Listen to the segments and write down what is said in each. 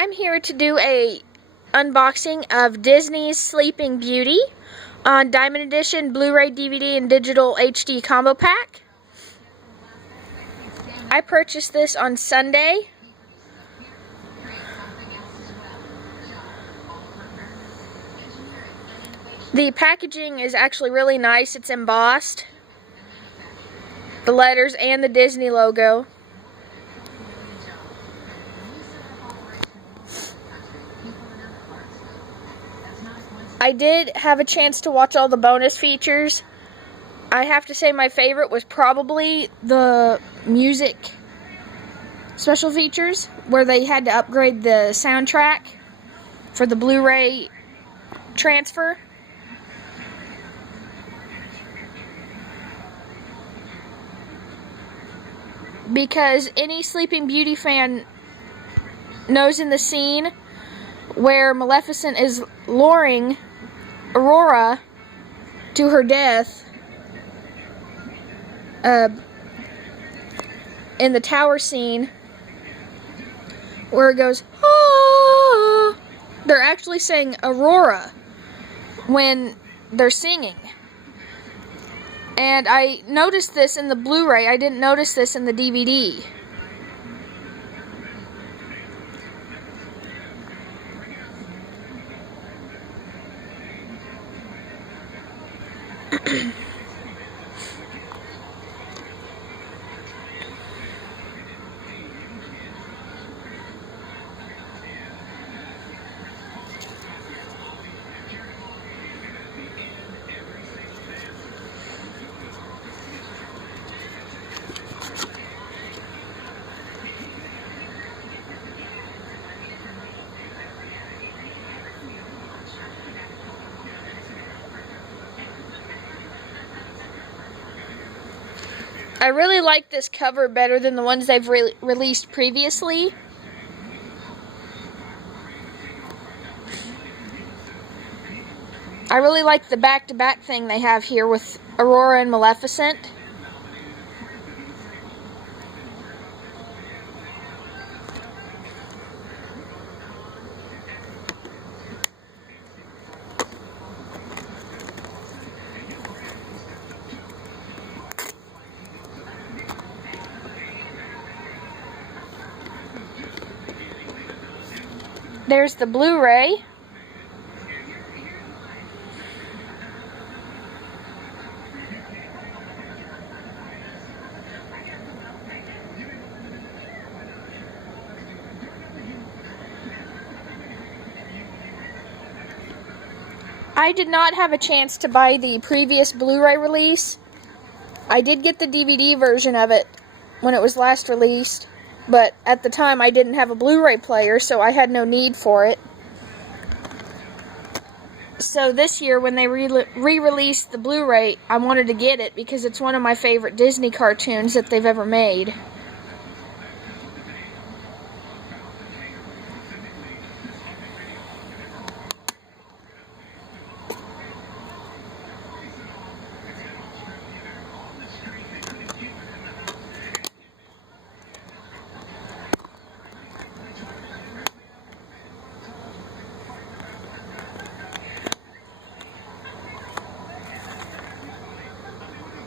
I'm here to do a unboxing of Disney's Sleeping Beauty on Diamond Edition Blu-ray, DVD, and Digital HD Combo Pack. I purchased this on Sunday. The packaging is actually really nice. It's embossed, the letters and the Disney logo. I did have a chance to watch all the bonus features. I have to say my favorite was probably the music special features, where they had to upgrade the soundtrack for the Blu-ray transfer. Because any Sleeping Beauty fan knows in the scene where Maleficent is luring Aurora to her death in the tower scene, where it goes, ah, they're actually saying Aurora when they're singing. And I noticed this in the Blu-ray. I didn't notice this in the DVD. I really like this cover better than the ones they've released previously. I really like the back-to-back thing they have here with Aurora and Maleficent. There's the Blu-ray. I did not have a chance to buy the previous Blu-ray release. I did get the DVD version of it when it was last released, but at the time I didn't have a Blu-ray player, so I had no need for it. So this year, when they re-released the Blu-ray, I wanted to get it because it's one of my favorite Disney cartoons that they've ever made.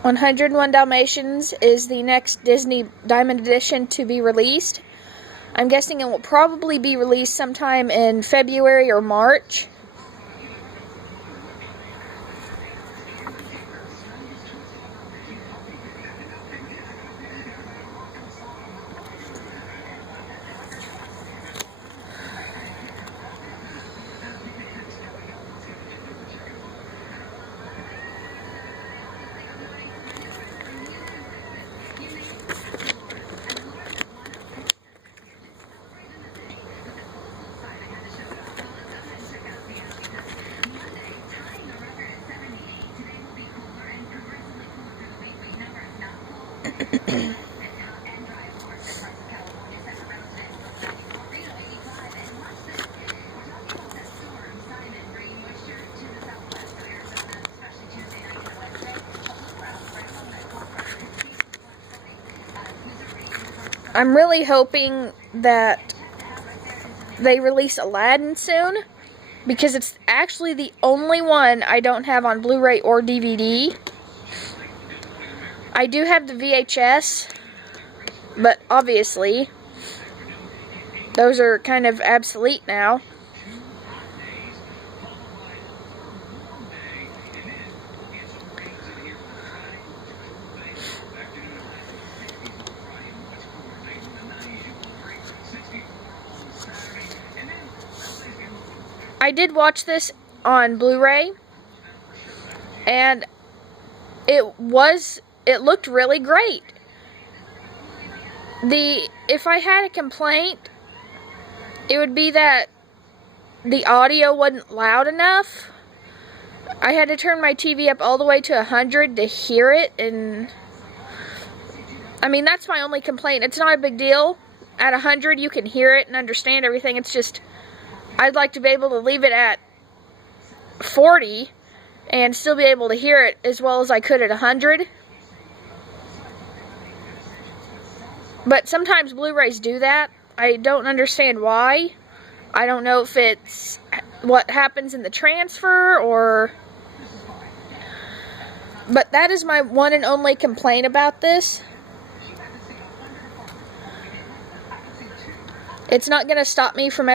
"101 Dalmatians" is the next Disney Diamond Edition to be released. I'm guessing it will probably be released sometime in February or March. I'm really hoping that they release Aladdin soon, because it's actually the only one I don't have on Blu-ray or DVD. I do have the VHS, but obviously those are kind of obsolete now. I did watch this on Blu-ray, and it looked really great. If I had a complaint, it would be that the audio wasn't loud enough. I had to turn my TV up all the way to 100 to hear it, and I mean, that's my only complaint. It's not a big deal. At 100 you can hear it and understand everything. It's just, I'd like to be able to leave it at 40 and still be able to hear it as well as I could at 100. But sometimes Blu-rays do that. I don't understand why. I don't know if it's what happens in the transfer or... But that is my one and only complaint about this. It's not going to stop me from